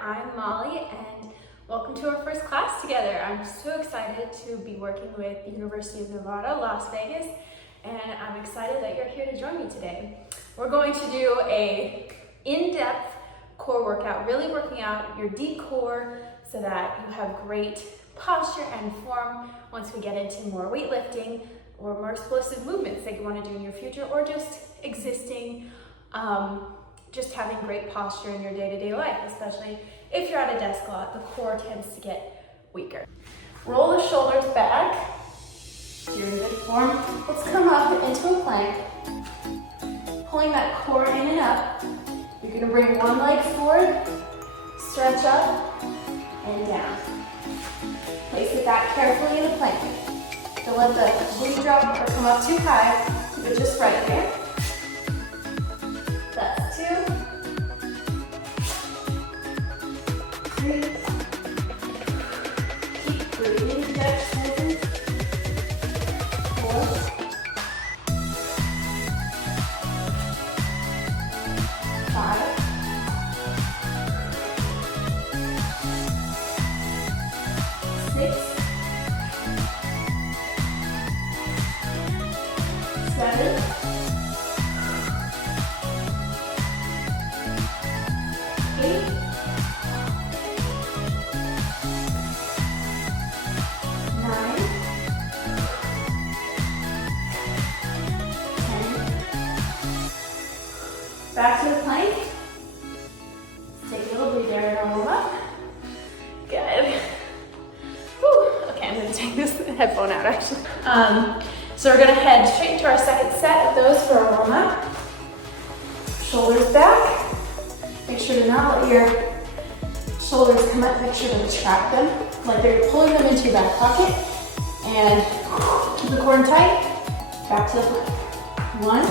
I'm Molly and welcome to our first class together. I'm so excited to be working with the University of Nevada, Las Vegas, and I'm excited that you're here to join me today. We're going to do a in-depth core workout, really working out your deep core so that you have great posture and form once we get into more weightlifting or more explosive movements that you want to do in your future, or just existing, just having great posture in your day-to-day life, especially if you're at a desk a lot, the core tends to get weaker. Roll the shoulders back. You're in good form. Let's come up into a plank. Pulling that core in and up. You're gonna bring one leg forward, stretch up, and down. Place it back carefully in the plank. Don't let the weight drop or come up too high. Keep it just right here. That's 2, 3. Keep breathing, stretch, 4, 5, 6, 7, 8, 9, 10. Back to the plank. Let's take a little breather and warm up. Good. Whew. Okay, I'm going to take this headphone out actually. So we're going to head straight into our second set of those for our warm up. Shoulders back. Make sure to not let your shoulders come up. Make sure to retract them like they're pulling them into your back pocket. And keep the core tight. Back to the plank. 1,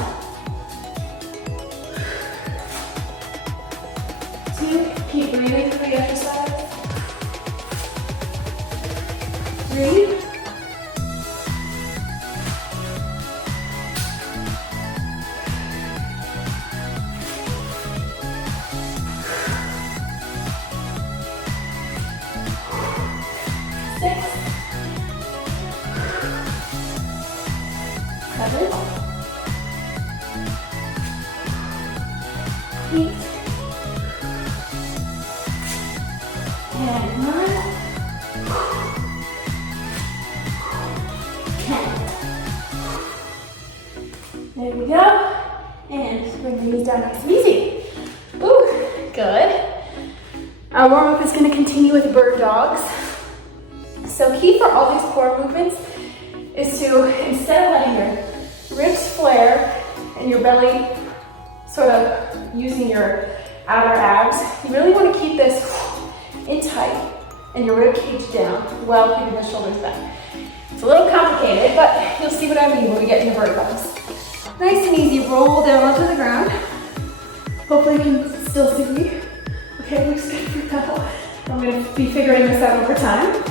2. Keep breathing through the exercise. 3. 6, 7, 8, and 9, 10. There we go. And bring the knees down nice and easy. Ooh, good. Our warm-up is going to continue with bird dogs. So key for all these core movements is to, instead of letting your ribs flare and your belly sort of using your outer abs, you really want to keep this in tight and your rib cage down while keeping the shoulders back. It's a little complicated, but you'll see what I mean when we get into bird dogs. Nice and easy, roll down onto the ground. Hopefully you can still see me. Okay, looks good for now. I'm going to be figuring this out over time.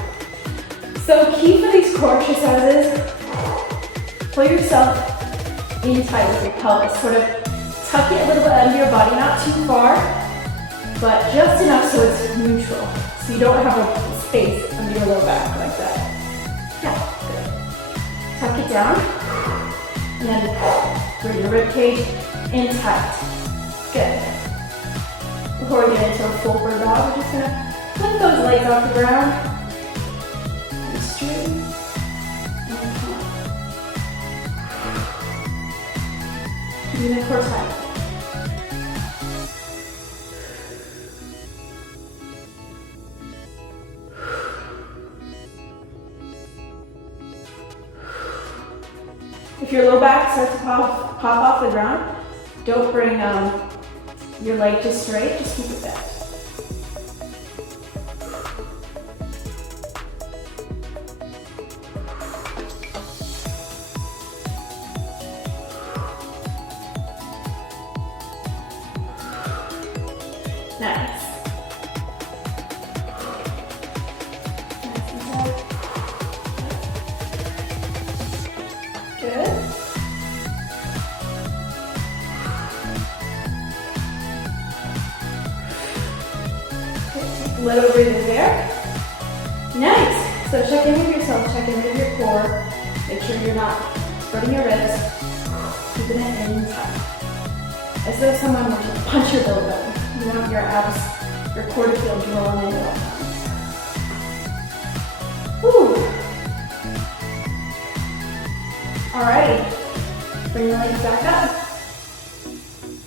So key for these core exercises, pull yourself in tight with your pelvis. Sort of tuck it a little bit under your body, not too far, but just enough so it's neutral. So you don't have a space under your low back like that. Yeah, good. Tuck it down, and then bring your rib cage in tight. Good. Before we get into a full bird dog, we're just gonna lift those legs off the ground. Straight and come up. Keeping the core tight. If your low back starts to pop off the ground, don't bring your leg just straight, just keep it bent. Nice. Nice and tight. Good. Little breathing there. Nice. So check in with yourself, check in with your core. Make sure you're not spreading your ribs. Keeping it in tight. As though someone were to punch your belly button. You want your abs, your core to feel drawn in at all times. Whew. Alrighty. Bring your legs back up.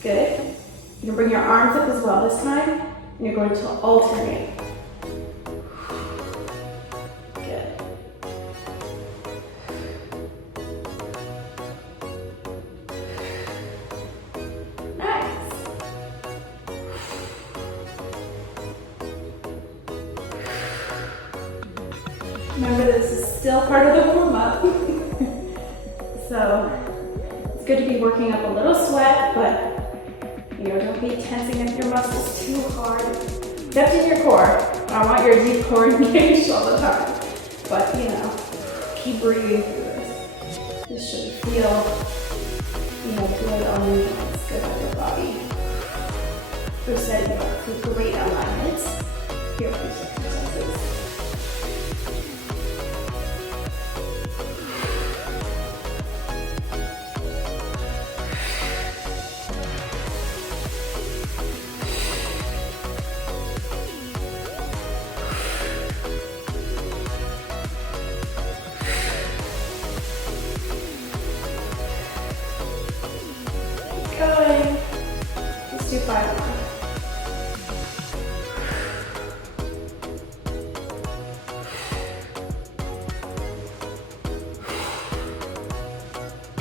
Good. You can bring your arms up as well this time. And you're going to alternate. Good. Nice. Remember, this is still part of the warm-up. So it's good to be working up a little sweat, but don't be tensing up your muscles too hard. Depth in your core. I want your deep core engaged all the time. But keep breathing through this. This should feel, good on your joints, good on your body. For setting up for great alignment. Here are these exercises. Going. Let's do 5 more.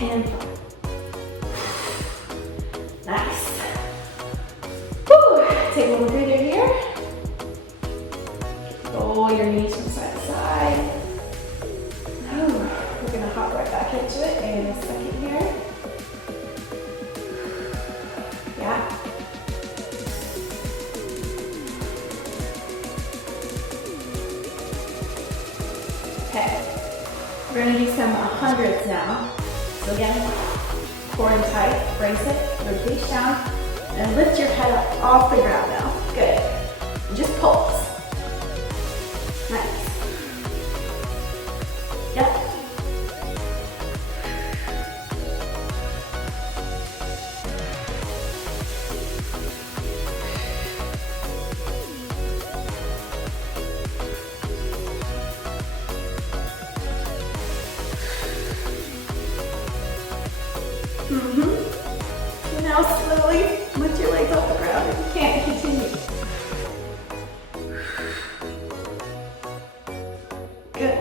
And 5. Nice. Woo. Take a little breather here. Roll your knees from side to side. We're gonna hop right back into it in a second here. Yeah. Okay. We're going to do some hundreds now. So again, core in tight, brace it, ribcage down, and lift your head up off the ground now. Good. And just pulse. Nice. Yep. Now slowly lift your legs off the ground if you can't continue. Good.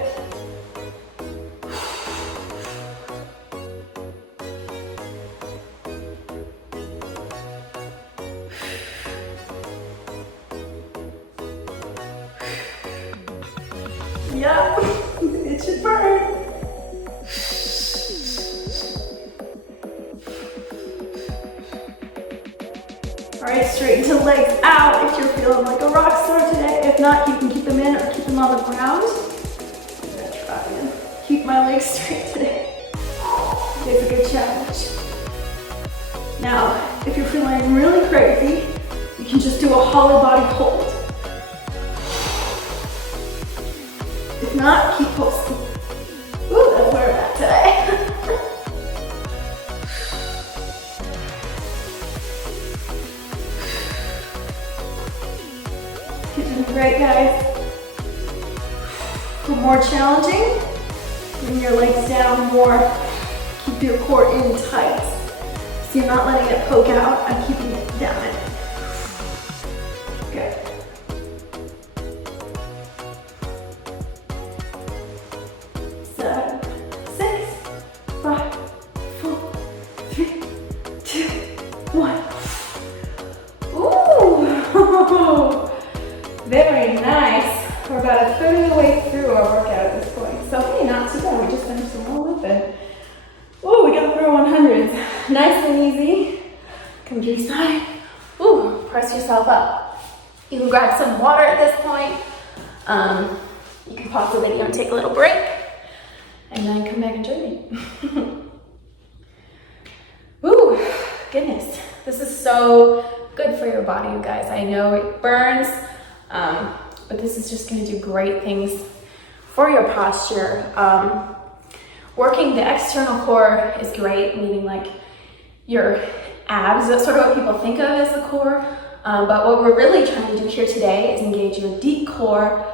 Yeah, it should burn. Alright, straighten the legs out if you're feeling like a rock star today. If not, you can keep them in or keep them on the ground. I'm gonna try and keep my legs straight today. It's a good challenge. Now, if you're feeling really crazy, you can just do a hollow body hold. If not, keep pulsing. Ooh, that's where we're at today. You're doing great, guys. For more challenging, bring your legs down more. Keep your core in tight. So you're not letting it poke out. I'm keeping it down in. Good. Very nice. We're about a third of the way through our workout at this point. So hey, not too bad. We just finished the warm up and ooh, we got through 100s. Nice and easy. Come to your side. Ooh, press yourself up. You can grab some water at this point. You can pause the video and take a little break and then come back and join me. Ooh, This is so good for your body, you guys. I know it burns. but this is just gonna do great things for your posture. Working the external core is great, meaning like your abs. That's sort of what people think of as the core. But what we're really trying to do here today is engage your deep core,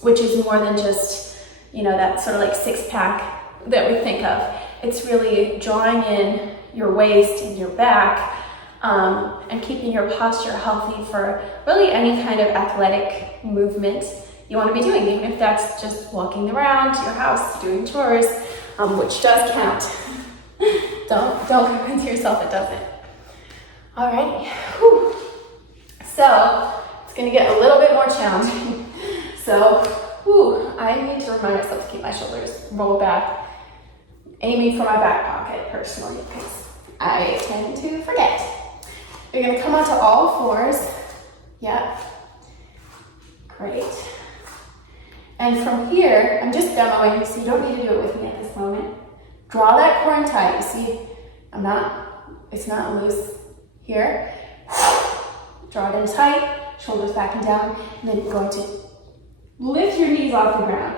which is more than just, you know, that sort of like six pack that we think of. It's really drawing in your waist and your back, and keeping your posture healthy for really any kind of athletic movement you want to be doing, even if that's just walking around your house, doing chores, which does count. Don't convince yourself it doesn't. Alrighty. Whew. So it's gonna get a little bit more challenging. So I need to remind myself to keep my shoulders rolled back, aiming for my back pocket personally, because I tend to forget. You're gonna come onto all fours. Yep. Great. And from here, I'm just demoing, so you don't need to do it with me at this moment. Draw that core in tight. You see, it's not loose here. Draw it in tight, shoulders back and down, and then you're going to lift your knees off the ground.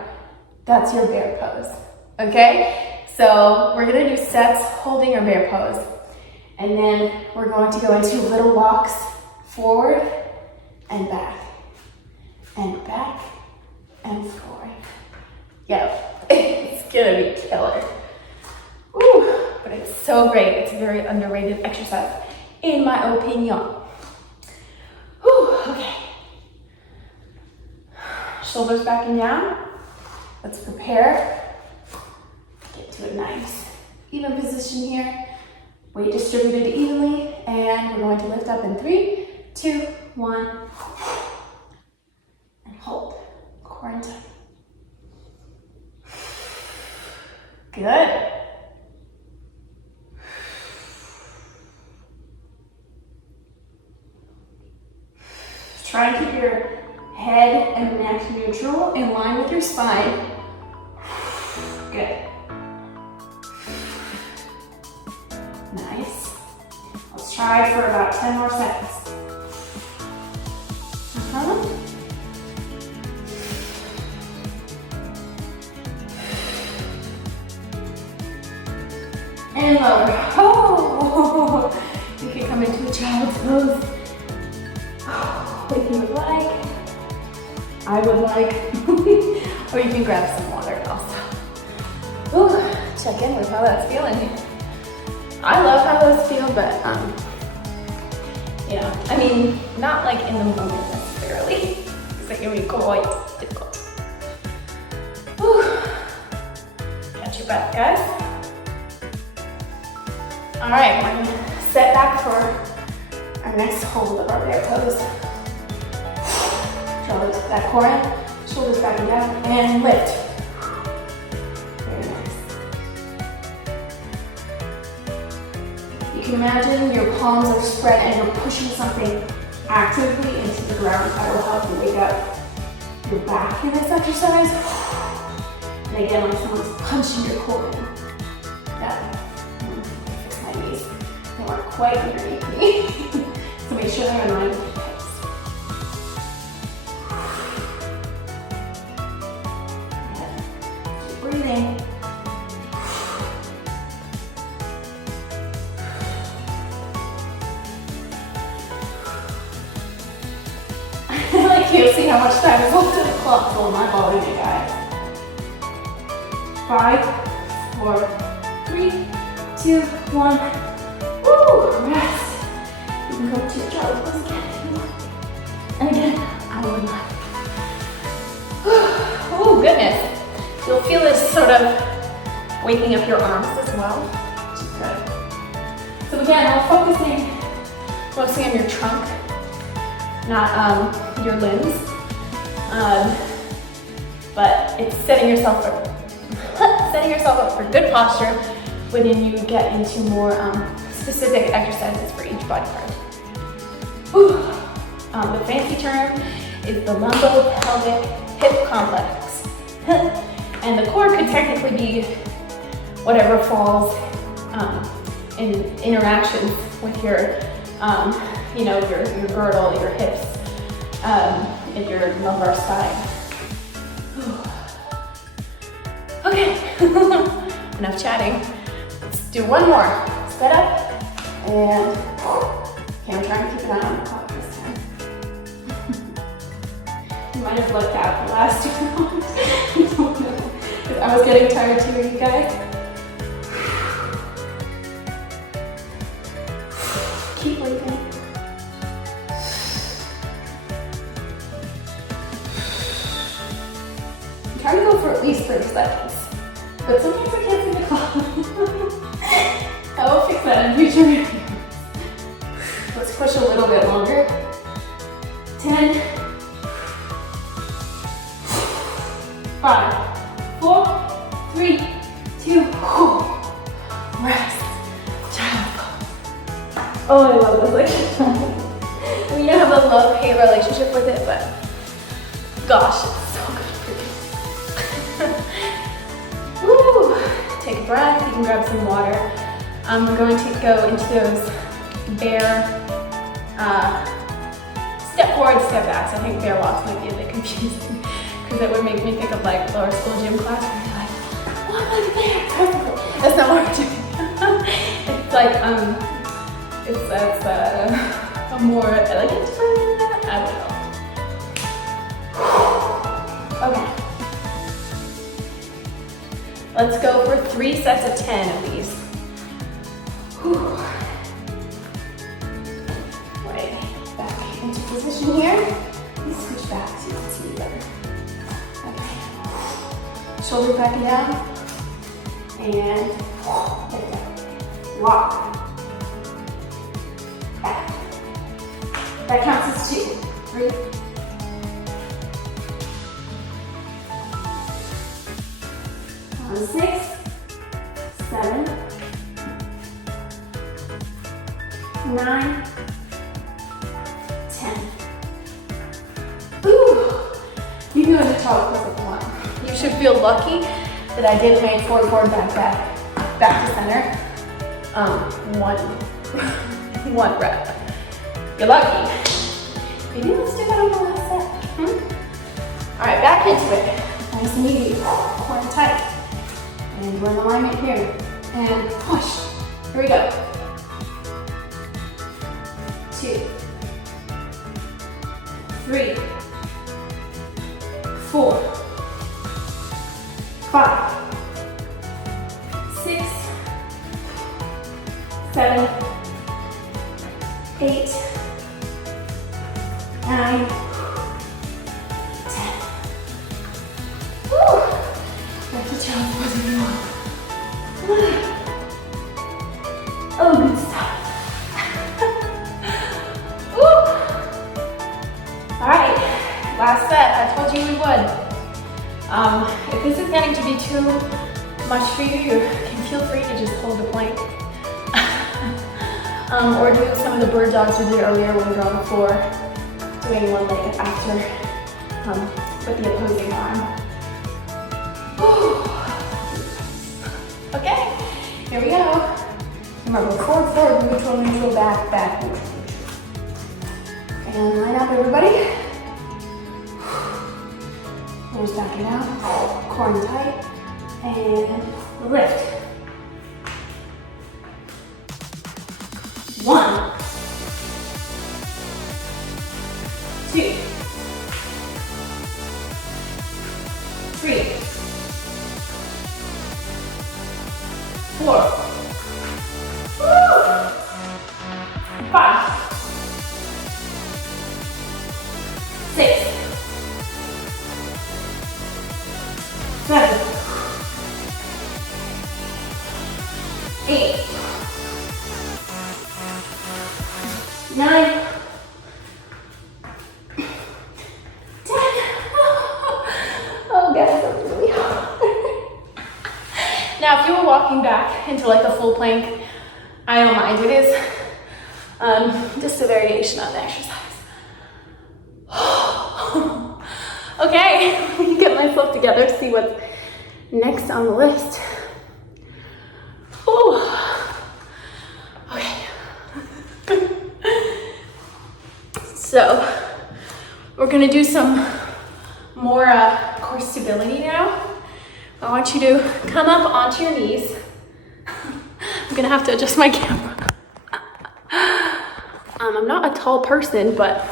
That's your bear pose, okay? So we're gonna do sets holding our bear pose. And then we're going to go into little walks forward and back and forward. Yep, it's gonna be killer. Ooh, but it's so great. It's a very underrated exercise, in my opinion. Ooh, okay. Shoulders back and down. Let's prepare. Get to a nice even position here. Weight distributed evenly, and we're going to lift up in 3, 2, 1, and hold. Core and tight. Good. Try and keep your head and neck neutral, in line with your spine. Good. Nice. Let's try for about 10 more seconds. And lower. Oh, you can come into a child's pose if you would like. I would like. Or you can grab some water also. Ooh, check in with how that's feeling here. I love how those feel, but you know, I mean, not like in the moment necessarily. It's gonna be quite difficult. Whew. Catch your breath, guys. All right, we're gonna set back for our next hold of our bear pose. Draw that core in, shoulders back and down, and lift. Very nice. You can imagine your palms are spread and you're pushing something actively into the ground. That will help you wake up your back in this exercise. And again, like someone's punching your core in. Fix my knees. They weren't quite underneath me. So make sure they're in line with your hips. Keep breathing. You'll see how much time is left in the clock on my body, you guys. 5, 4, 3, 2, 1. Woo! Rest. You can go to your child's pose again if you want. And again, I would like. Oh goodness. You'll feel this sort of waking up your arms as well, which is good. So again, we're focusing mostly on your trunk, not your limbs, but it's setting yourself up for good posture when you get into more specific exercises for each body part. The fancy term is the lumbo-pelvic hip complex, and the core could technically be whatever falls in interactions with your, your girdle, your hips. in your lumbar spine. Okay, enough chatting. Let's do one more. Set up and okay, I'm trying to keep an eye on the clock this time. You might have left out the last 2 rounds. I don't know. 'Cause I was getting tired too, you guys. Keep breathing. I'm trying to go for at least 30 seconds. But sometimes I can't see the clock. I will fix that in future videos. Let's push a little bit longer. 10, 5, 4, 3, 2, rest. Child pose. Oh, I love this exercise. I mean, I have a love-hate relationship with it, but gosh, it's so good for you. Woo! Take a breath. You can grab some water. We're going to go into those bear step forward, step backs. I think bear walks might be a bit confusing because it would make me think of like lower school gym class where you're like, what am I there? That's not what we're doing. It's like it's a more elegant version of that. I don't know. Okay. Let's go for 3 sets of 10 of these. Whew. Right, back into position here. Let's switch back so you can see better. Okay. Shoulder back and down. And like that. Walk. Back. That counts as 2. 3. On 6, 7, 9, 10. Ooh! You can go into child pose if you want. You should feel lucky that I didn't make forward, back to center. One rep. You're lucky. Maybe let's do that on the last set. All right, back into it. Nice and easy. Core tight. And we're in alignment here. And push. Here we go. 2, 3, 4, 5, 6, 7, 8, 9, 10. Woo! That's a challenge for everyone. Oh, good stuff. All right, last set. I told you we would. If this is getting to be too much for you, you can feel free to just hold the plank. Or do some of the bird dogs we did earlier when we were on the floor, doing one leg after with the opposing arm. Okay, here we go. Remember, forward, neutral, back, neutral. And line up, everybody. Nose back and down, core and tight, and lift. 1, 2, 3, 4, 5, 6, 7, 8, 9, 10. Oh, guys, that's really hard. Now, if you were walking back into like a full plank, I don't mind. It is just a variation on the exercise. Okay, let me get myself together to see what's next on the list. Okay. So, We're gonna do some more core stability now. I want you to come up onto your knees. I'm gonna have to adjust my camera. I'm not a tall person, but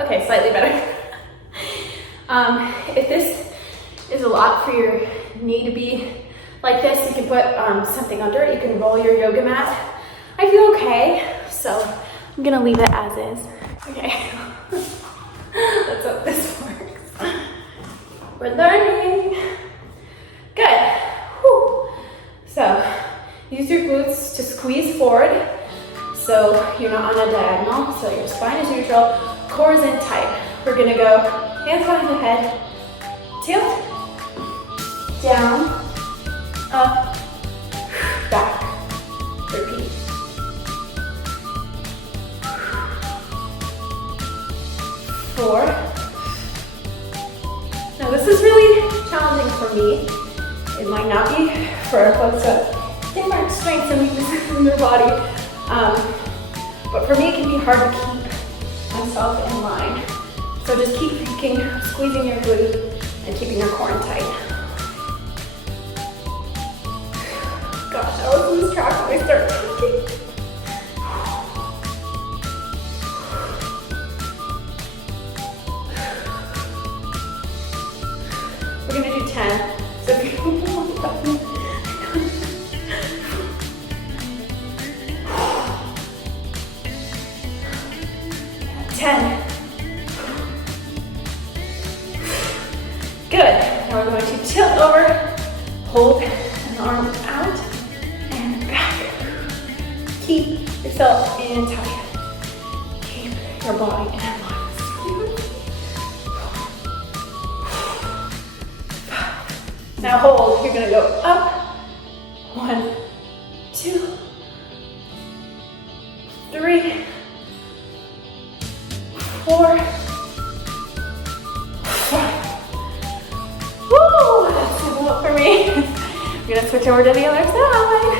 okay, slightly better. If this is a lot for your knee to be like this, you can put something under it. You can roll your yoga mat. I feel okay, so I'm gonna leave it as is. Okay, let's hope this works. We're learning. Good. Whew. So use your glutes to squeeze forward so you're not on a diagonal, so your spine is neutral, core is in tight. We're gonna go hands behind the head, tilt, down, up, back, repeat. Four. Now this is really challenging for me. It might not be for folks with different strengths and weaknesses in their body. But for me, it can be hard to keep myself in line. So just keep squeezing your glute and keeping your core in tight. Gosh, I always lose track when I start talking. We're gonna do 10. So if you want to 10. Good. Now we're going to tilt over, hold an arm out and back. Keep yourself in tight. Keep your body in line. Now hold. You're gonna go up. 1, 2, 3, 4, 5. Woo! That's a lot for me. We're gonna switch over to the other side.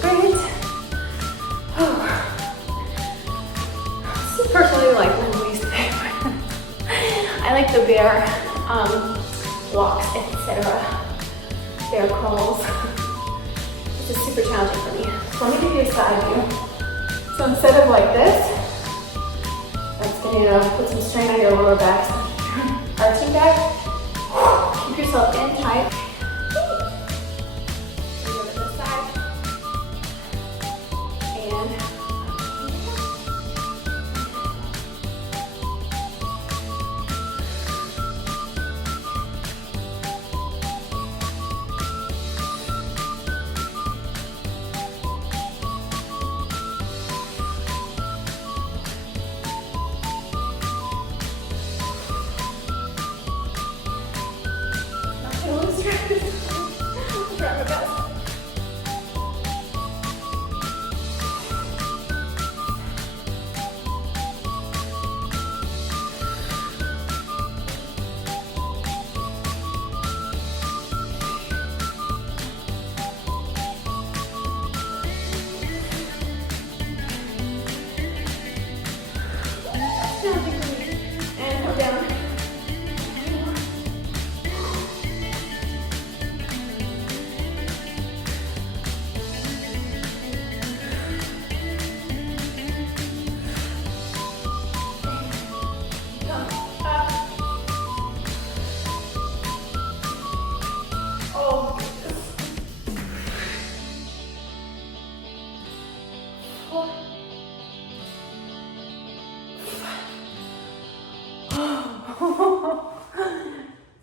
Great. This is personally like my least favorite. I like the bear walks, etc. Bear crawls. This is super challenging for me. So let me give you a side view. So instead of like this, that's gonna put some strain on your lower back. Arching back. Keep yourself in tight. Go to this side. And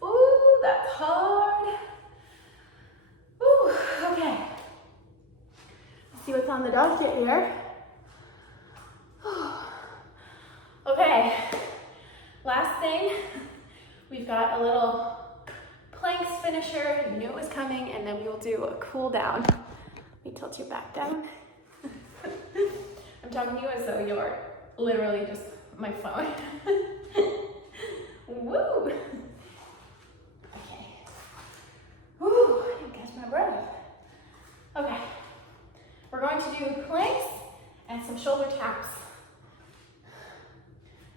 ooh, that's hard. Ooh, okay. Let's see what's on the docket here. Okay, last thing, we've got a little planks finisher. You knew it was coming, and then we will do a cool down. Let me tilt you back down. I'm talking to you as though you're literally just my phone. Woo! Okay. Woo! I can catch my breath. Okay. We're going to do planks and some shoulder taps.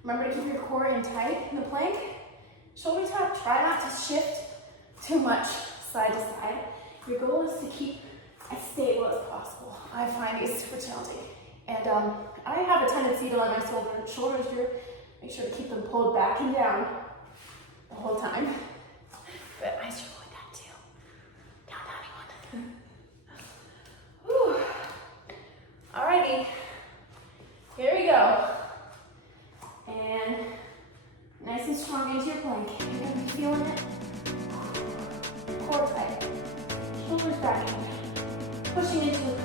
Remember to keep your core in tight in the plank. Shoulder tap, try not to shift too much side to side. Your goal is to keep as stable as possible. I find these super challenging. And I have a tendency to let my shoulders droop. Make sure to keep them pulled back and down the whole time. But I struggle with that too. Not anyone. Whew. Alrighty. Here we go. And nice and strong into your plank. You're gonna be feeling it. Core tight. Shoulders back. Pushing into it.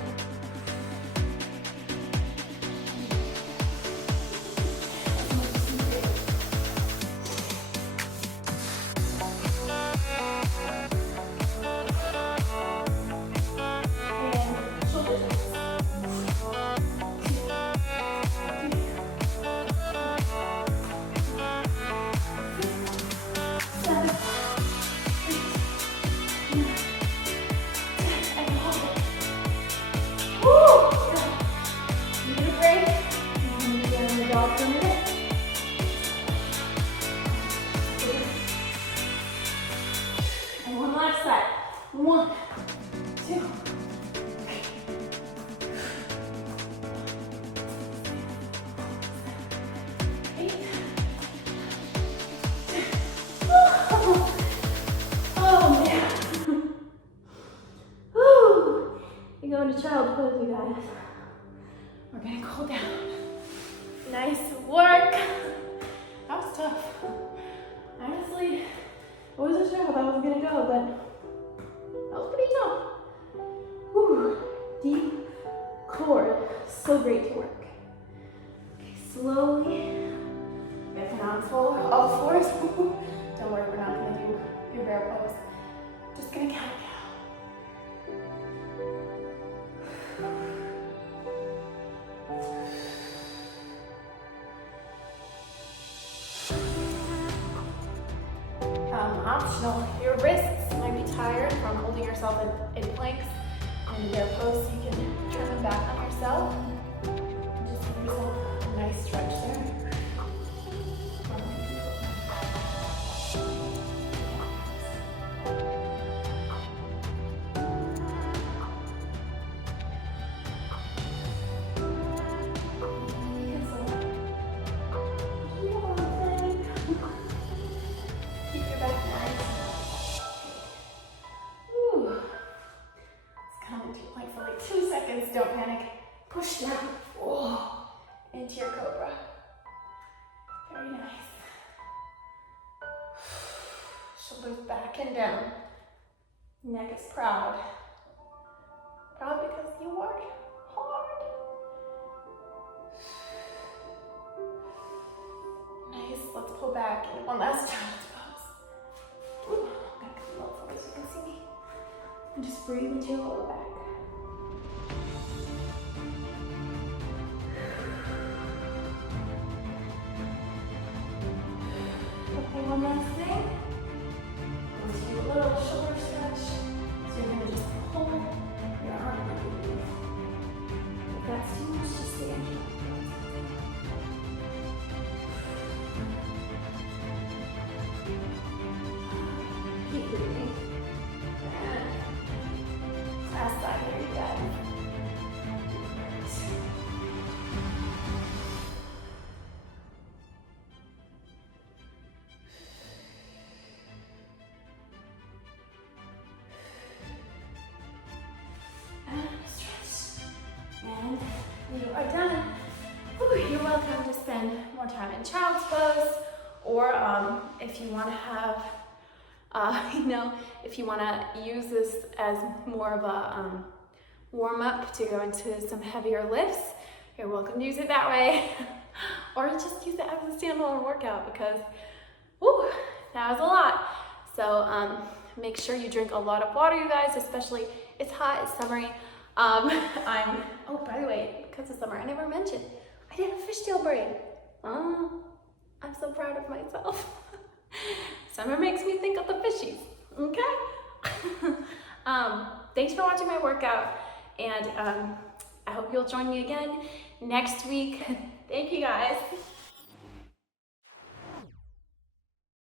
Going to child's pose, you guys. We're gonna cool down. Nice work. That was tough. Honestly, I wasn't sure how that was gonna go, but that was pretty tough. Whew. Deep core, so great to work. Okay, slowly. We have to not fall all fours. Don't worry, we're not gonna do your bear pose. Just gonna count down. Optional, your wrists might be tired from holding yourself in planks in bear pose, so you can turn them back on yourself. Just give yourself a nice stretch there. Don't panic. Push down. Whoa. Into your cobra. Very nice. Shoulders back and down. Neck is proud. Proud because you worked hard. Nice. Let's pull back. And one last child's pose. Ooh, I'm gonna come up forward so you can see me. And just breathe into your lower back. One last thing. Let's do a little shoulder stretch. So you're going to just pull your arm underneath. If that's too much, just stay in here. Keep breathing. Last side here, you got it. You are done. Ooh, you're welcome to spend more time in child's pose, or if you want to have, if you want to use this as more of a warm up to go into some heavier lifts, you're welcome to use it that way, or just use it as a standalone workout because, whew, that was a lot. So make sure you drink a lot of water, you guys, especially it's hot, it's summery. Oh, by the way, because of summer, I never mentioned, I did a fishtail braid. I'm so proud of myself. Summer makes me think of the fishies, okay? Thanks for watching my workout, and I hope you'll join me again next week. Thank you, guys.